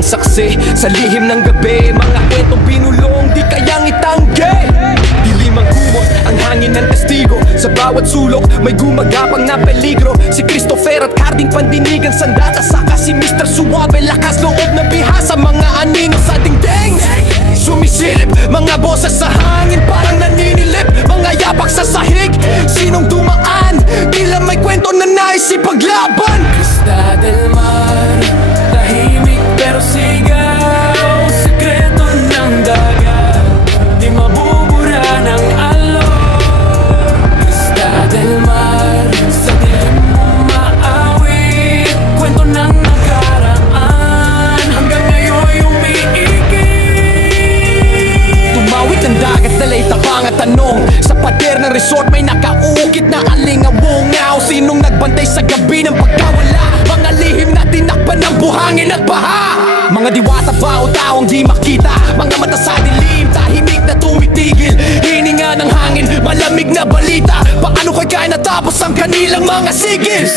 walang saksi sa lihim ng gabi. Mga kwentong binulong, di kayang itanggi. Dilim ang kumot, ang hangin ng testigo. Sa bawat sulok, may gumagapang na peligro. Si Christopher at Carding pandinigan, sandata saka si Mr. Suave, lakas loob na bihasa. Mga anino sa dingding sumisilip, mga boses sa hangin parang naninilip. Mga yapak sa sahig, sinong dumaan, tila may kwento na nais ipaglaban. Crista del Mar, tahimik pero sigaw, sekreto ng dagat, di mabubura ng alon. Crista del Mar, sa dilim mo maawit, kwento ng nakaraan, hanggang ngayon umiikit. Tumawid ng dagat, dalay tapang at tanong. Sa pader ng resort may nakaukit na alingawungaw. Sinong nagbantay sa gabi ng pagkawala? Mga lihim na tinakpan ng buhangin at baha. Mga diwata ba o taong di makita? Mga mata sa dilim, tahimik na tumitigil. Hininga ng hangin, malamig na balita. Paano kaya natapos ang kanilang mga sigil?